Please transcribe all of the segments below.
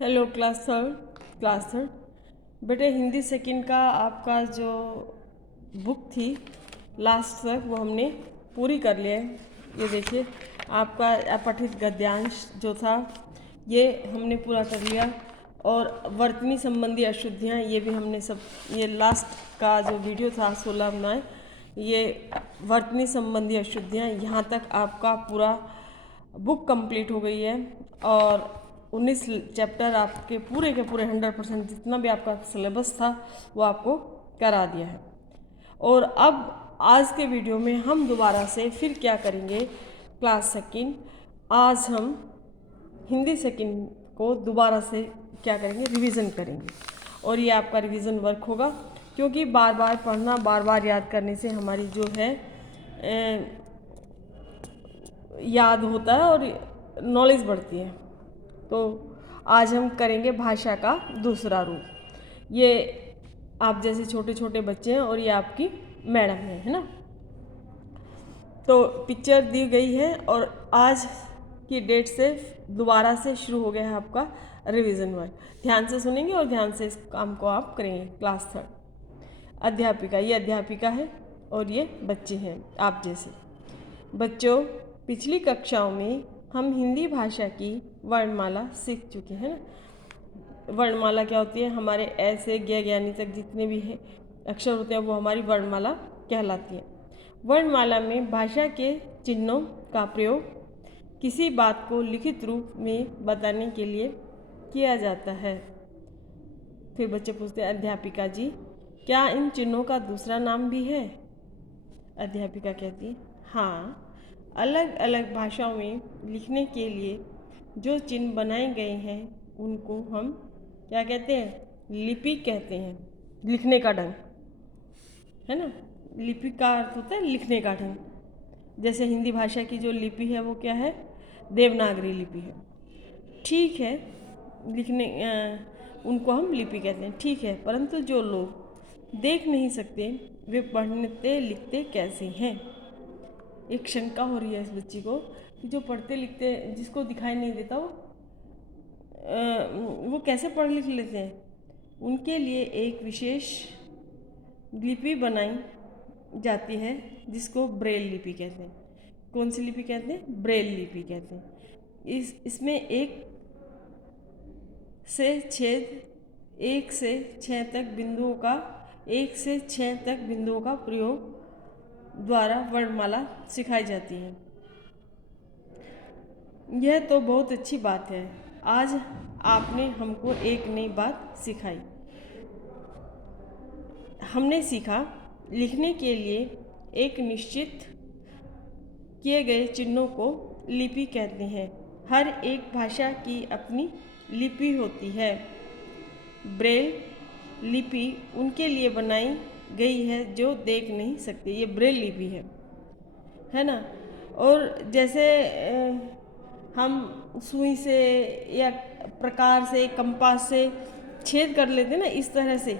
Hello class third बेटे Hindi second का आपका जो बुक थी लास्ट तक वो हमने पूरी कर लिया है। ये देखिए आपका अपठित गद्यांश जो था ये हमने पूरा कर लिया और वर्तनी संबंधी अशुद्धियाँ ये भी हमने सब ये लास्ट का जो वीडियो था 16 बनाए ये वर्तनी संबंधी अशुद्धियाँ यहाँ तक आपका पूरा बुक कंप्लीट हो गई है और 19 चैप्टर आपके पूरे के पूरे 100% जितना भी आपका सिलेबस था वो आपको करा दिया है। और अब आज के वीडियो में हम दोबारा से फिर क्या करेंगे क्लास सेकंड, आज हम हिंदी सेकंड को दोबारा से क्या करेंगे रिवीजन करेंगे और ये आपका रिवीजन वर्क होगा क्योंकि बार बार पढ़ना बार बार याद करने से हमारी जो है याद होता है और नॉलेज बढ़ती है। तो आज हम करेंगे भाषा का दूसरा रूप। ये आप जैसे छोटे छोटे बच्चे हैं और ये आपकी मैडम है ना। तो पिक्चर दी गई है और आज की डेट से दोबारा से शुरू हो गया है आपका रिवीजन वर्क। ध्यान से सुनेंगे और ध्यान से इस काम को आप करेंगे। क्लास थर्ड अध्यापिका, ये अध्यापिका है और ये बच्चे हैं आप जैसे। बच्चों पिछली कक्षाओं में हम हिंदी भाषा की वर्णमाला सीख चुके हैं ना। वर्णमाला क्या होती है? हमारे ऐसे ज्ञानी तक जितने भी है अक्षर होते हैं वो हमारी वर्णमाला कहलाती है। वर्णमाला में भाषा के चिन्हों का प्रयोग किसी बात को लिखित रूप में बताने के लिए किया जाता है। फिर बच्चे पूछते हैं अध्यापिका जी क्या इन चिन्हों का दूसरा नाम भी है? अध्यापिका कहती है हाँ, अलग अलग भाषाओं में लिखने के लिए जो चिन्ह बनाए गए हैं उनको हम क्या कहते हैं? लिपि कहते हैं। लिखने का ढंग है ना। लिपि का अर्थ होता है लिखने का ढंग। जैसे हिंदी भाषा की जो लिपि है वो क्या है? देवनागरी लिपि है। ठीक है, लिखने उनको हम लिपि कहते हैं, ठीक है। परंतु जो लोग देख नहीं सकते वे पढ़ते लिखते कैसे हैं? एक शंका हो रही है इस बच्ची को कि जो पढ़ते लिखते जिसको दिखाई नहीं देता वो कैसे पढ़ लिख लेते हैं? उनके लिए एक विशेष लिपि बनाई जाती है जिसको ब्रेल लिपि कहते हैं। कौन सी लिपि कहते हैं? ब्रेल लिपि कहते हैं। इसमें एक से 6 तक बिंदुओं का प्रयोग द्वारा वर्णमाला सिखाई जाती है। यह तो बहुत अच्छी बात है। आज आपने हमको एक नई बात सिखाई। हमने सीखा लिखने के लिए एक निश्चित किए गए चिन्हों को लिपि कहते हैं। हर एक भाषा की अपनी लिपि होती है। ब्रेल लिपि उनके लिए बनाई गई है जो देख नहीं सकते। ये ब्रेल लिपि है ना। और जैसे हम सुई से या प्रकार से कंपास से छेद कर लेते हैं ना इस तरह से,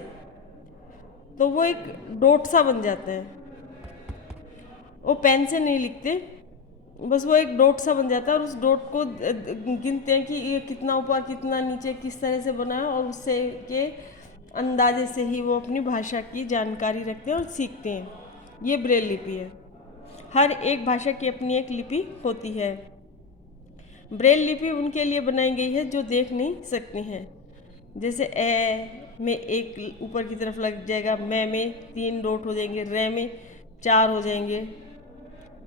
तो वो एक डॉट सा बन जाता है। वो पेन से नहीं लिखते, बस वो एक डॉट सा बन जाता है और उस डॉट को गिनते हैं कि ये कितना ऊपर कितना नीचे किस तरह से बना है और उससे के अंदाजे से ही वो अपनी भाषा की जानकारी रखते हैं और सीखते हैं। ये ब्रेल लिपि है। हर एक भाषा की अपनी एक लिपि होती है। ब्रेल लिपि उनके लिए बनाई गई है जो देख नहीं सकते हैं। जैसे ए में एक ऊपर की तरफ लग जाएगा, मैं में 3 डॉट हो जाएंगे, रे में 4 हो जाएंगे,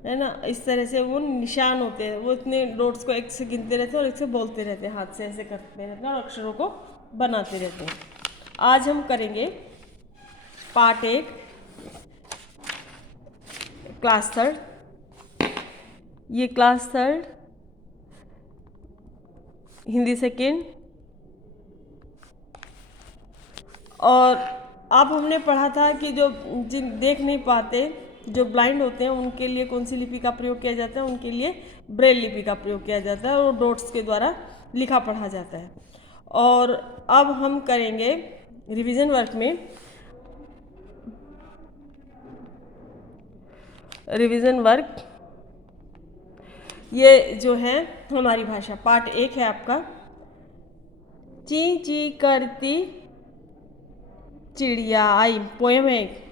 है ना। इस तरह से वो निशान होते हैं। वो इतने डॉट्स को एक से गिनते रहते हैं और एक से बोलते रहते हैं, हाथ से ऐसे करते रहते हैं और अक्षरों को बनाते रहते हैं। आज हम करेंगे पार्ट 1 क्लास थर्ड। ये क्लास थर्ड हिंदी सेकेंड। और अब हमने पढ़ा था कि जो जिन देख नहीं पाते जो ब्लाइंड होते हैं उनके लिए कौन सी लिपि का प्रयोग किया जाता है? उनके लिए ब्रेल लिपि का प्रयोग किया जाता है और डॉट्स के द्वारा लिखा पढ़ा जाता है। और अब हम करेंगे रिवीजन वर्क में रिवीजन वर्क। ये जो है हमारी भाषा पार्ट 1 है आपका। ची ची करती चिड़िया आई, पोएम है एक।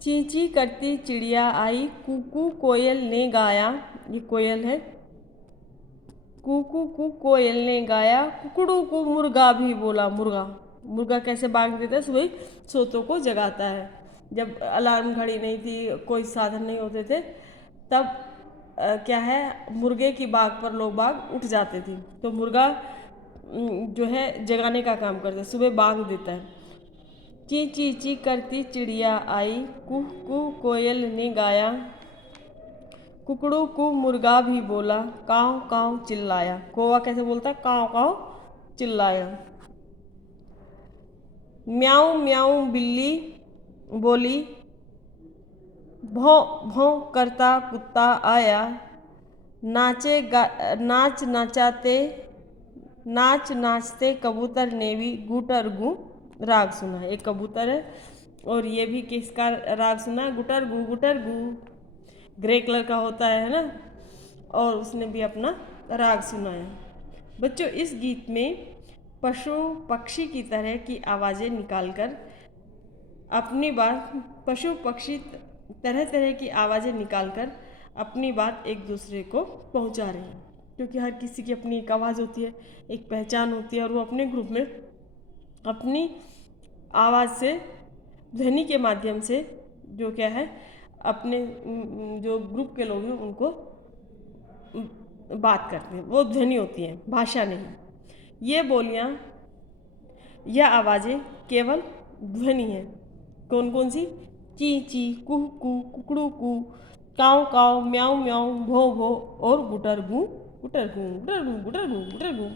ची ची करती चिड़िया आई, कुकू कोयल ने गाया, ये कोयल है। कुकू कू कोयल ने गाया, कुकड़ू को मुर्गा भी बोला। मुर्गा, मुर्गा कैसे बांग देता है, सुबह सोतों को जगाता है। जब अलार्म घड़ी नहीं थी, कोई साधन नहीं होते थे, तब क्या है, मुर्गे की बाग पर लोग बाग उठ जाते थे, तो मुर्गा जो है जगाने का काम करता है, सुबह बांग देता है। ची ची ची करती चिड़िया आई, कुह कुह कोयल ने गाया, कुकड़ू को मुर्गा भी बोला, काव काव चिल्लाया। कौवा कैसे बोलता है, काव काव चिल्लाया। म्याऊं म्याऊं बिल्ली बोली, भौं भौं करता कुत्ता आया, नाच नाचते कबूतर ने भी गुटर गु राग सुना। एक कबूतर है और ये भी किसका राग सुना, गुटर गु, ग्रे कलर का होता है ना, और उसने भी अपना राग सुनाया। बच्चों, इस गीत में पशु पक्षी की तरह की आवाज़ें निकालकर अपनी बात, पशु पक्षी तरह तरह की आवाज़ें निकालकर अपनी बात एक दूसरे को पहुंचा रहे हैं, क्योंकि हर किसी की अपनी एक आवाज़ होती है, एक पहचान होती है, और वो अपने ग्रुप में अपनी आवाज़ से, ध्वनि के माध्यम से जो क्या है, अपने जो ग्रुप के लोग हैं उनको बात करते हैं, वो ध्वनि होती है, भाषा नहीं। ये बोलियां, यह आवाज़ें केवल ध्वनि है। कौन कौन सी, ची ची, कुह कुह, कुकड़ू कू, काव काव, म्याऊं म्याऊं, भो भो और गुटर गू गुटर गू गुटर गू गुटर गू गुटर गू।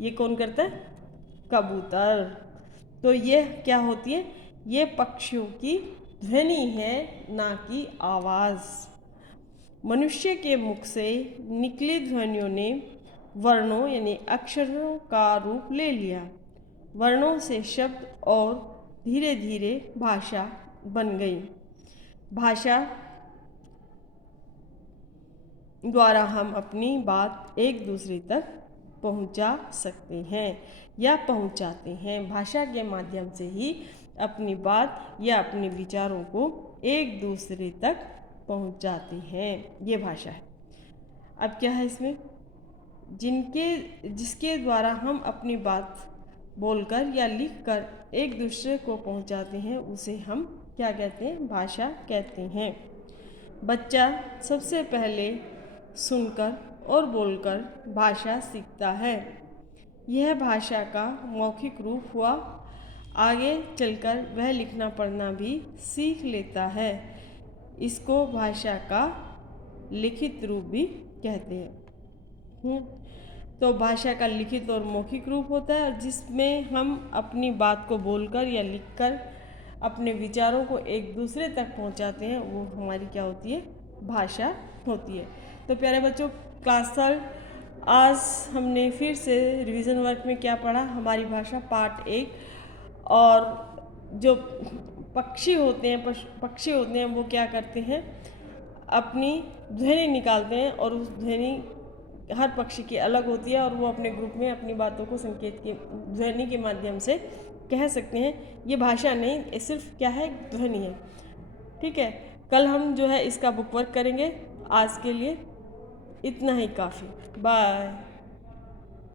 ये कौन करता है, कबूतर। तो ये क्या होती है, ये पक्षियों की ध्वनि है, ना कि आवाज़। मनुष्य के मुख से निकली ध्वनियों ने वर्णों यानी अक्षरों का रूप ले लिया। वर्णों से शब्द और धीरे धीरे भाषा बन गई। भाषा द्वारा हम अपनी बात एक दूसरे तक पहुंचा सकते हैं या पहुंचाते हैं। भाषा के माध्यम से ही अपनी बात या अपने विचारों को एक दूसरे तक पहुंचाते हैं, ये भाषा है। अब क्या है इसमें, जिसके द्वारा हम अपनी बात बोलकर या लिखकर एक दूसरे को पहुंचाते हैं, उसे हम क्या कहते हैं, भाषा कहते हैं। बच्चा सबसे पहले सुनकर और बोलकर भाषा सीखता है। यह भाषा का मौखिक रूप हुआ। आगे चलकर वह लिखना पढ़ना भी सीख लेता है। इसको भाषा का लिखित रूप भी कहते हैं। तो भाषा का लिखित और मौखिक रूप होता है, जिसमें हम अपनी बात को बोलकर या लिखकर अपने विचारों को एक दूसरे तक पहुंचाते हैं, वो हमारी क्या होती है, भाषा होती है। तो प्यारे बच्चों, क्लास 3 आज हमने फिर से रिवीजन वर्क में क्या पढ़ा, हमारी भाषा पार्ट 1। और जो पक्षी होते हैं वो क्या करते हैं, अपनी ध्वनि निकालते हैं, और उस ध्वनि हर पक्षी की अलग होती है, और वो अपने ग्रुप में अपनी बातों को संकेत के ध्वनि के माध्यम से कह सकते हैं। ये भाषा नहीं, ये सिर्फ क्या है, ध्वनि है। ठीक है, कल हम जो है इसका बुक वर्क करेंगे। आज के लिए इतना ही काफ़ी। बाय।